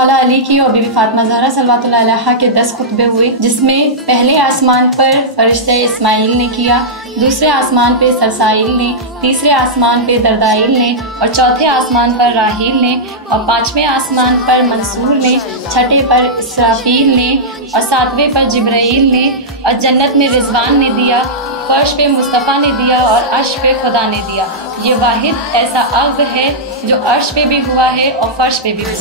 مولا علی کی اور بی بی فاطمہ زہرا صلوات اللہ علیہا کے 10 خطبے ہوئے، جس میں پہلے آسمان پر فرشتہ اسماعیل نے کیا، دوسرے آسمان پہ سلسائیل نے، تیسرے آسمان پہ دردائیل نے، اور چوتھے آسمان پر راحیل نے، اور پانچویں آسمان پر منصور نے، چھٹے پر اسرافیل نے، اور ساتویں پر جبرائیل نے، اور جنت میں رضوان نے دیا، فرش پہ مصطفیٰ نے دیا، اور عرش پہ خدا نے دیا۔ یہ واحد ایسا عقد ہے جو عرش پہ بھی ہوا ہے اور فرش پہ بھی ہوا ہے۔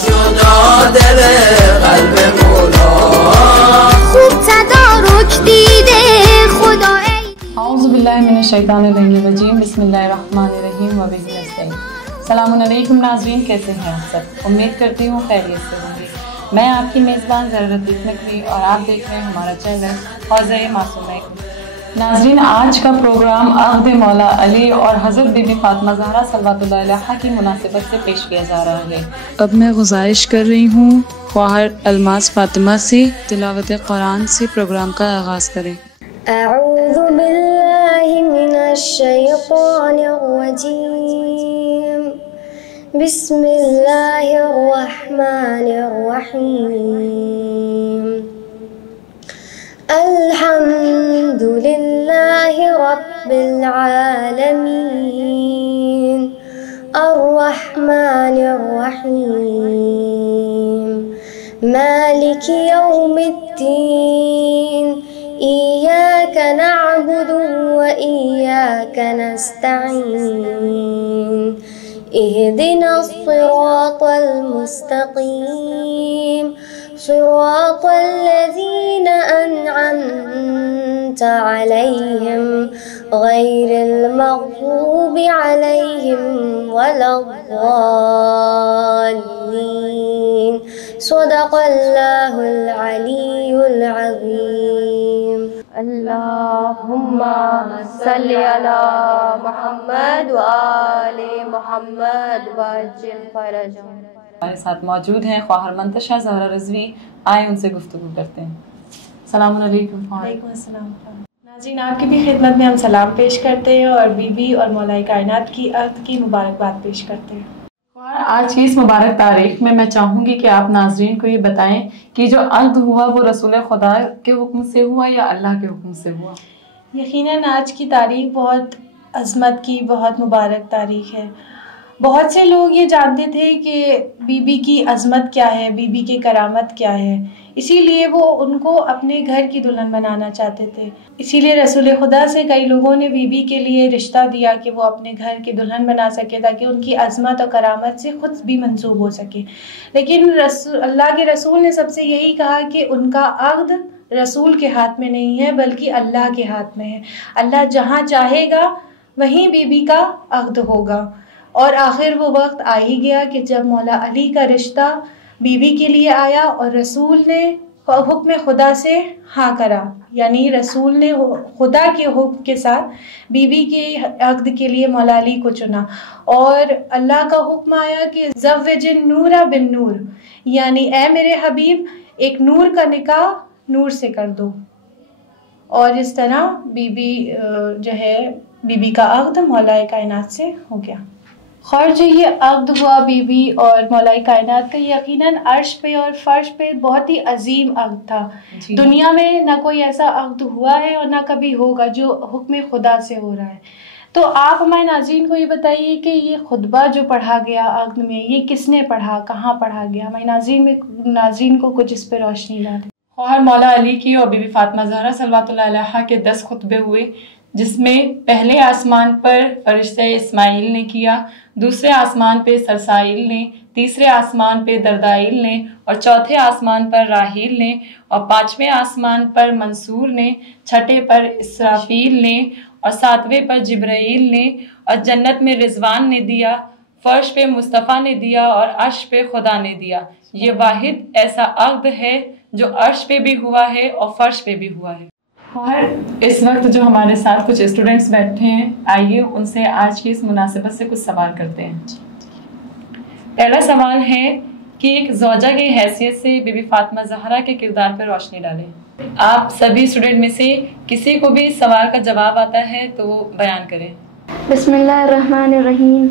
اعوذ باللہ من الشیطان الرجیم، بسم اللہ الرحمن الرحیم وبہ نستعین۔ السلام علیکم ناظرین، کیسے ہیں آپ سب؟ امید کرتی ہوں خیریت سے ہوں گے۔ میں آپ کی میزبان ذرا لطیف نقوی اور آپ دیکھ رہے ہیں ہمارا چینل حوضہ معصومہ۔ ناظرین، آج کا پروگرام عقد مولا علی اور حضرت بی بی فاطمہ زہرا صلوات اللہ علیہا کی مناسبت سے پیش کیا جا رہا ہے۔ اب میں گزارش کر رہی ہوں خواہر الماس فاطمہ سے تلاوت قرآن سے پروگرام کا آغاز کریں۔ اعوذ باللہ من الشیطان الرجیم، بسم اللہ الرحمن الرحیم۔ الحمد للہ رب العالمین، الرحمن الرحیم، مالک یوم الدین، ایاک نعبد و ایاک نستعین، اہدنا الصراط المستقیم، صراط الذین انعمت علیہم غیر المغضوب علیہم ولا الضالین۔ صدق اللہ العلی العظیم۔ اللہم صلی علی محمد وآل محمد وعجل فرجہم۔ ہمارے ساتھ موجود ہیں خواہر منتشا زہرا رضوی، آئے ان سے گفتگو کرتے ہیں۔ السلام علیکم۔ وعلیکم السلام۔ ناظرین، آپ کی بھی خدمت میں ہم سلام پیش کرتے ہیں اور بی بی اور مولا کائنات کی عقد کی مبارکباد پیش کرتے ہیں۔ خواہر، آج کی اس مبارک تاریخ میں میں چاہوں گی کہ آپ ناظرین کو یہ بتائیں کہ جو عقد ہوا وہ رسول خدا کے حکم سے ہوا یا اللہ کے حکم سے ہوا؟ یقیناً آج کی تاریخ بہت عظمت کی، بہت مبارک تاریخ ہے۔ بہت سے لوگ یہ جانتے تھے کہ بی بی کی عظمت کیا ہے، بی بی کی کرامت کیا ہے، اسی لیے وہ ان کو اپنے گھر کی دلہن بنانا چاہتے تھے۔ اسی لیے رسول خدا سے کئی لوگوں نے بی بی کے لیے رشتہ دیا کہ وہ اپنے گھر کی دلہن بنا سکے تاکہ ان کی عظمت اور کرامت سے خود بھی منسوب ہو سکے۔ لیکن اللہ کے رسول نے سب سے یہی کہا کہ ان کا عقد رسول کے ہاتھ میں نہیں ہے بلکہ اللہ کے ہاتھ میں ہے۔ اللہ جہاں چاہے گا وہیں بی بی کا عقد ہوگا۔ اور آخر وہ وقت آ ہی گیا کہ جب مولا علی کا رشتہ بی بی کے لیے آیا اور رسول نے حکم خدا سے ہاں کرا، یعنی رسول نے خدا کے حکم کے ساتھ بی بی کے عقد کے لیے مولا علی کو چنا، اور اللہ کا حکم آیا کہ زوج النور بالنور، یعنی اے میرے حبیب ایک نور کا نکاح نور سے کر دو۔ اور اس طرح بی بی کا عقد مولا کائنات سے ہو گیا۔ خیر، جو یہ عقد ہوا بی بی اور مولا کائنات کا، یقیناً عرش پہ اور فرش پہ بہت ہی عظیم عقد تھا۔ دنیا میں نہ کوئی ایسا عقد ہوا ہے اور نہ کبھی ہوگا جو حکم خدا سے ہو رہا ہے۔ تو آپ ہمارے ناظرین کو یہ بتائیے کہ یہ خطبہ جو پڑھا گیا عقد میں، یہ کس نے پڑھا، کہاں پڑھا گیا؟ ہمارے ناظرین کو کچھ اس پہ روشنی ڈالیں۔ خواہر، مولا علی کی اور بی بی فاطمہ زہرا صلوات اللہ علیہا کے 10 خطبے ہوئے، جس میں پہلے آسمان پر فرشتہ اسماعیل نے کیا، دوسرے آسمان پہ سلسائیل نے، تیسرے آسمان پہ دردائیل نے، اور چوتھے آسمان پر راحیل نے، اور پانچویں آسمان پر منصور نے، چھٹے پر اسرافیل نے، اور ساتویں پر جبرائیل نے، اور جنت میں رضوان نے دیا، فرش پہ مصطفیٰ نے دیا، اور عرش پہ خدا نے دیا۔ یہ واحد ایسا عقد ہے جو عرش پہ بھی ہوا ہے اور فرش پہ بھی ہوا ہے۔ اور اس وقت جو ہمارے ساتھ کچھ اسٹوڈنٹس بیٹھے ہیں، آئیے ان سے آج کی اس مناسبت سے کچھ سوال کرتے ہیں۔ پہلا سوال ہے کہ ایک زوجہ کی حیثیت سے بی بی فاطمہ زہرا کے کردار پر روشنی ڈالیں۔ آپ سبھی اسٹوڈنٹ میں سے کسی کو بھی سوال کا جواب آتا ہے تو وہ بیان کریں۔ بسم اللہ الرحمن الرحیم۔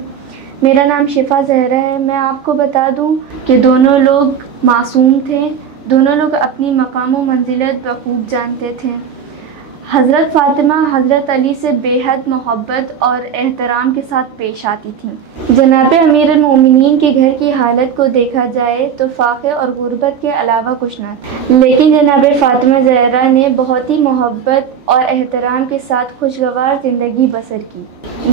میرا نام شفا زہرا ہے۔ میں آپ کو بتا دوں کہ دونوں لوگ معصوم تھے، دونوں لوگ اپنی مقام و منزلت بخوب جانتے تھے۔ حضرت فاطمہ حضرت علی سے بے حد محبت اور احترام کے ساتھ پیش آتی تھیں۔ جناب امیر المومنین کے گھر کی حالت کو دیکھا جائے تو فاقے اور غربت کے علاوہ کچھ نہ تھا، لیکن جناب فاطمہ زہرا نے بہت ہی محبت اور احترام کے ساتھ خوشگوار زندگی بسر کی۔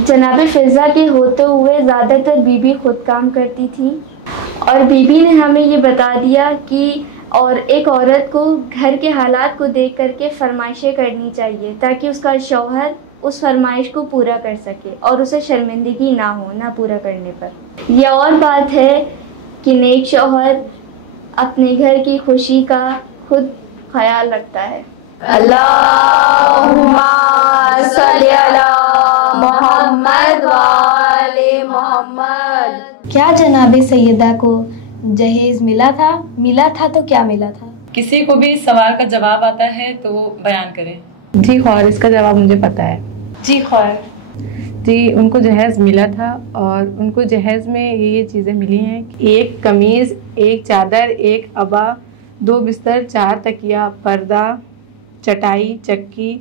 جناب فضا کے ہوتے ہوئے زیادہ تر بی بی خود کام کرتی تھی، اور بی بی نے ہمیں یہ بتا دیا کہ اور ایک عورت کو گھر کے حالات کو دیکھ کر کے فرمائشیں کرنی چاہیے تاکہ اس کا شوہر اس فرمائش کو پورا کر سکے اور اسے شرمندگی نہ ہو نہ پورا کرنے پر۔ یہ اور بات ہے کہ نیک شوہر اپنے گھر کی خوشی کا خود خیال رکھتا ہے۔ اللہم صلی علی محمد وآل محمد۔ کیا جناب سیدہ کو جہیز ملا تھا تو کیا ملا تھا؟ کسی کو بھی سوال کا جواب آتا ہے تو وہ بیان کریں۔ جی خواہر، اس کا جواب مجھے پتہ ہے۔ جی خواہر۔ جی ان کو جہیز ملا تھا، اور ان کو جہیز میں یہ چیزیں ملی ہیں: ایک قمیض، ایک چادر، ایک عبا، 2 بستر، 4 تکیہ، پردہ، چٹائی، چکی،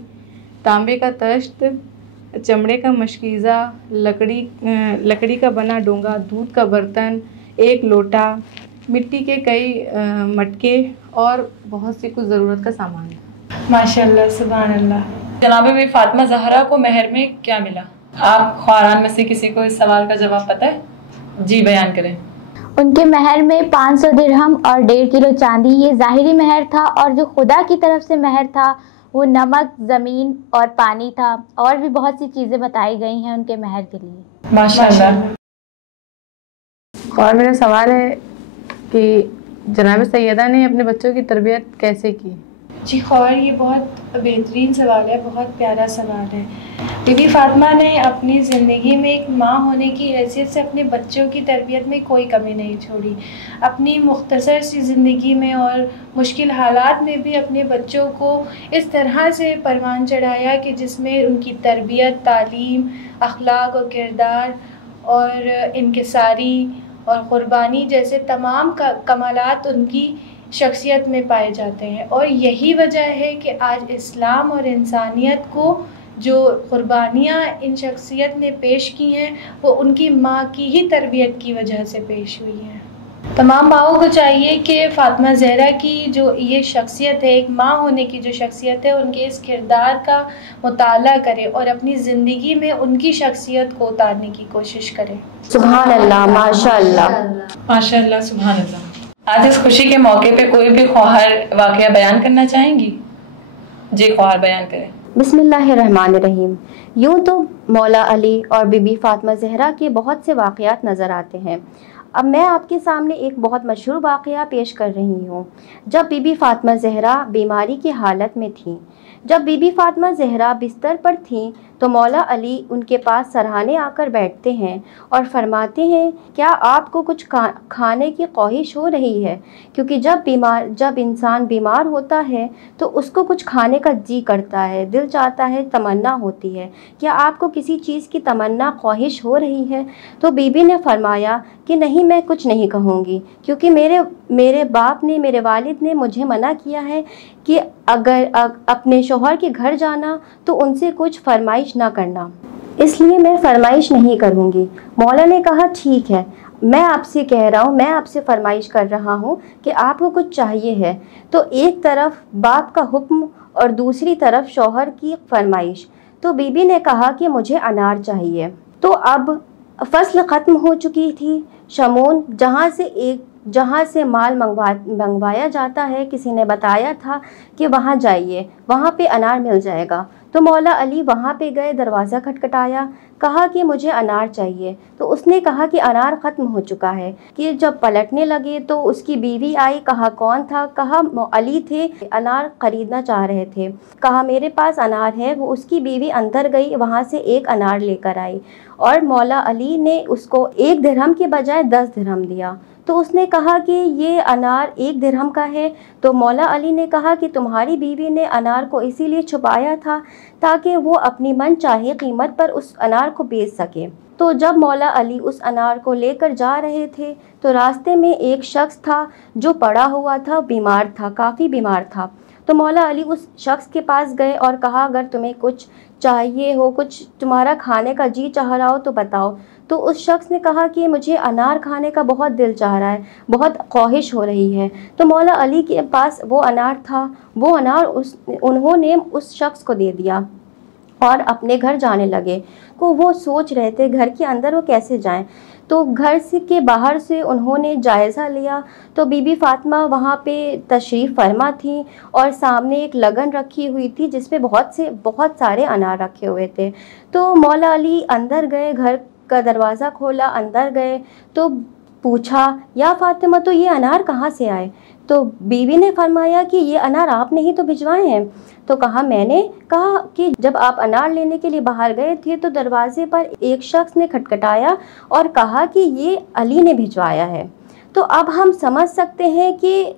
تانبے کا تشت، چمڑے کا مشکیزہ، لکڑی کا بنا ڈونگا، دودھ کا برتن، 1 لوٹا، مٹی کے کئی مٹکے اور بہت سی کچھ ضرورت کا سامان تھا۔ ماشاء اللہ، سبحان اللہ۔ جناب بی فاطمہ زہرا کو مہر میں کیا ملا؟ آپ خواہران میں سے کسی کو اس سوال کا جواب پتہ ہے؟ جی بیان کریں۔ ان کے مہر میں 500 درہم اور 1.5 کلو چاندی، یہ ظاہری مہر تھا، اور جو خدا کی طرف سے مہر تھا وہ نمک، زمین اور پانی تھا، اور بھی بہت سی چیزیں بتائی گئی ہیں ان کے مہر کے لیے۔ ماشاء اللہ۔ اور میرا سوال ہے کہ جناب سیدہ نے اپنے بچوں کی تربیت کیسے کی؟ جی خواہر، یہ بہت بہترین سوال ہے، بہت پیارا سوال ہے۔ بی بی فاطمہ نے اپنی زندگی میں ایک ماں ہونے کی حیثیت سے اپنے بچوں کی تربیت میں کوئی کمی نہیں چھوڑی۔ اپنی مختصر سی زندگی میں اور مشکل حالات میں بھی اپنے بچوں کو اس طرح سے پروان چڑھایا کہ جس میں ان کی تربیت، تعلیم، اخلاق و کردار اور انکساری اور قربانی جیسے تمام کمالات ان کی شخصیت میں پائے جاتے ہیں، اور یہی وجہ ہے کہ آج اسلام اور انسانیت کو جو قربانیاں ان شخصیت نے پیش کی ہیں وہ ان کی ماں کی ہی تربیت کی وجہ سے پیش ہوئی ہیں۔ تمام ماؤں کو چاہیے کہ فاطمہ زہرا کی جو یہ شخصیت ہے، ایک ماں ہونے کی جو شخصیت ہے، ان کے اس کردار کا مطالعہ کرے اور اپنی زندگی میں ان کی شخصیت کو اتارنے کی کوشش کرے۔ سبحان اللہ، ماشاء اللہ، ماشاء اللہ، سبحان اللہ۔ آج اس خوشی کے موقع پہ کوئی بھی خواہر واقعہ بیان کرنا چاہیں گی؟ جی خواہر بیان کریں۔ بسم اللہ الرحمن الرحیم۔ یوں تو مولا علی اور بی بی فاطمہ زہرا کے بہت سے واقعات نظر آتے ہیں۔ اب میں آپ کے سامنے ایک بہت مشہور واقعہ پیش کر رہی ہوں۔ جب بی بی فاطمہ زہرا بیماری کی حالت میں تھیں، جب بی بی فاطمہ زہرا بستر پر تھیں تو مولا علی ان کے پاس سرہانے آ کر بیٹھتے ہیں اور فرماتے ہیں، کیا آپ کو کچھ کھانے کی خواہش ہو رہی ہے؟ کیونکہ جب انسان بیمار ہوتا ہے تو اس کو کچھ کھانے کا جی کرتا ہے، دل چاہتا ہے، تمنا ہوتی ہے۔ کیا آپ کو کسی چیز کی تمنا، خواہش ہو رہی ہے؟ تو بی بی نے فرمایا کہ نہیں، میں کچھ نہیں کہوں گی، کیونکہ میرے باپ نے، میرے والد نے مجھے منع کیا ہے کہ اگر اپنے شوہر کے گھر جانا تو ان سے کچھ فرمائش نہ کرنا، اس لیے میں فرمائش نہیں کروں گی۔ مولا نے کہا ٹھیک ہے، میں آپ سے کہہ رہا ہوں، میں آپ سے فرمائش کر رہا ہوں کہ آپ کو کچھ چاہیے ہے۔ تو ایک طرف باپ کا حکم اور دوسری طرف شوہر کی فرمائش۔ تو بی بی نے کہا کہ مجھے انار چاہیے۔ تو اب فصل ختم ہو چکی تھی۔ شمون جہاں سے مال منگوایا جاتا ہے، کسی نے بتایا تھا کہ وہاں جائیے، وہاں پہ انار مل جائے گا۔ تو مولا علی وہاں پہ گئے، دروازہ کھٹکھٹایا، کہا کہ مجھے انار چاہیے۔ تو اس نے کہا کہ انار ختم ہو چکا ہے۔ کہ جب پلٹنے لگے تو اس کی بیوی آئی، کہا کون تھا؟ کہا علی تھے، انار خریدنا چاہ رہے تھے۔ کہا میرے پاس انار ہے۔ وہ اس کی بیوی اندر گئی، وہاں سے ایک انار لے کر آئی، اور مولا علی نے اس کو 1 درہم کے بجائے 10 درہم دیا۔ تو اس نے کہا کہ یہ انار 1 درہم کا ہے۔ تو مولا علی نے کہا کہ تمہاری بیوی نے انار کو اسی لیے چھپایا تھا تاکہ وہ اپنی من چاہے قیمت پر اس انار کو بیچ سکے۔ تو جب مولا علی اس انار کو لے کر جا رہے تھے تو راستے میں ایک شخص تھا جو پڑا ہوا تھا، بیمار تھا، کافی بیمار تھا۔ تو مولا علی اس شخص کے پاس گئے اور کہا اگر تمہیں کچھ چاہیے ہو، کچھ تمہارا کھانے کا جی چاہ رہا ہو تو بتاؤ۔ تو اس شخص نے کہا کہ مجھے انار کھانے کا بہت دل چاہ رہا ہے، بہت خواہش ہو رہی ہے۔ تو مولا علی کے پاس وہ انار تھا، وہ انار انہوں نے اس شخص کو دے دیا اور اپنے گھر جانے لگے۔ کو وہ سوچ رہے تھے گھر کے اندر وہ کیسے جائیں، تو گھر سے کے باہر سے انہوں نے جائزہ لیا تو بی بی فاطمہ وہاں پہ تشریف فرما تھیں اور سامنے ایک لگن رکھی ہوئی تھی جس پہ بہت سارے انار رکھے ہوئے تھے۔ تو مولا علی اندر گئے، گھر کا دروازہ کھولا، اندر گئے تو پوچھا یا فاطمہ تو یہ انار کہاں سے آئے؟ تو بیوی نے فرمایا کہ یہ انار آپ نے ہی تو بھجوائے ہیں۔ تو میں نے کہا کہ جب آپ انار لینے کے لیے باہر گئے تھے تو دروازے پر ایک شخص نے کھٹکھٹایا اور کہا کہ یہ علی نے بھجوایا ہے۔ تو اب ہم سمجھ سکتے ہیں کہ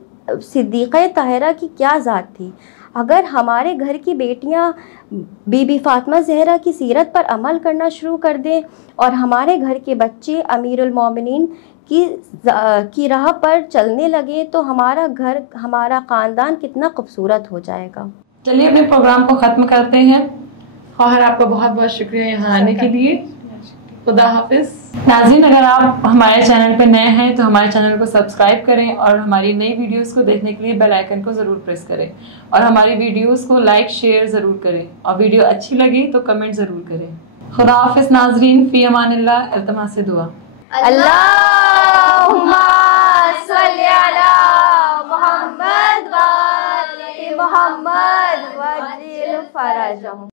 صدیقہ طاہرہ کی کیا ذات تھی۔ اگر ہمارے گھر کی بیٹیاں بی بی فاطمہ زہرا کی سیرت پر عمل کرنا شروع کر دیں اور ہمارے گھر کے بچے امیر المومنین کی راہ پر چلنے لگے تو ہمارا گھر، ہمارا خاندان کتنا خوبصورت ہو جائے گا۔ چلیے اپنے پروگرام کو ختم کرتے ہیں۔ خواہر آپ کا بہت بہت شکریہ یہاں آنے کے لیے۔ خدا حافظ۔ ناظرین اگر آپ ہمارے چینل پہ نئے ہیں تو ہمارے چینل کو سبسکرائب کریں اور ہماری نئی ویڈیوز کو دیکھنے کے لیے بیل آئیکن کو ضرور پریس کریں اور ہماری ویڈیوز کو لائک شیئر ضرور کریں اور ویڈیو اچھی لگی تو کمنٹ ضرور کریں۔ خدا حافظ ناظرین، فی امان اللہ، التماس دعا۔ اللہم صلی علی محمد و آل محمد وعجل فرجہم۔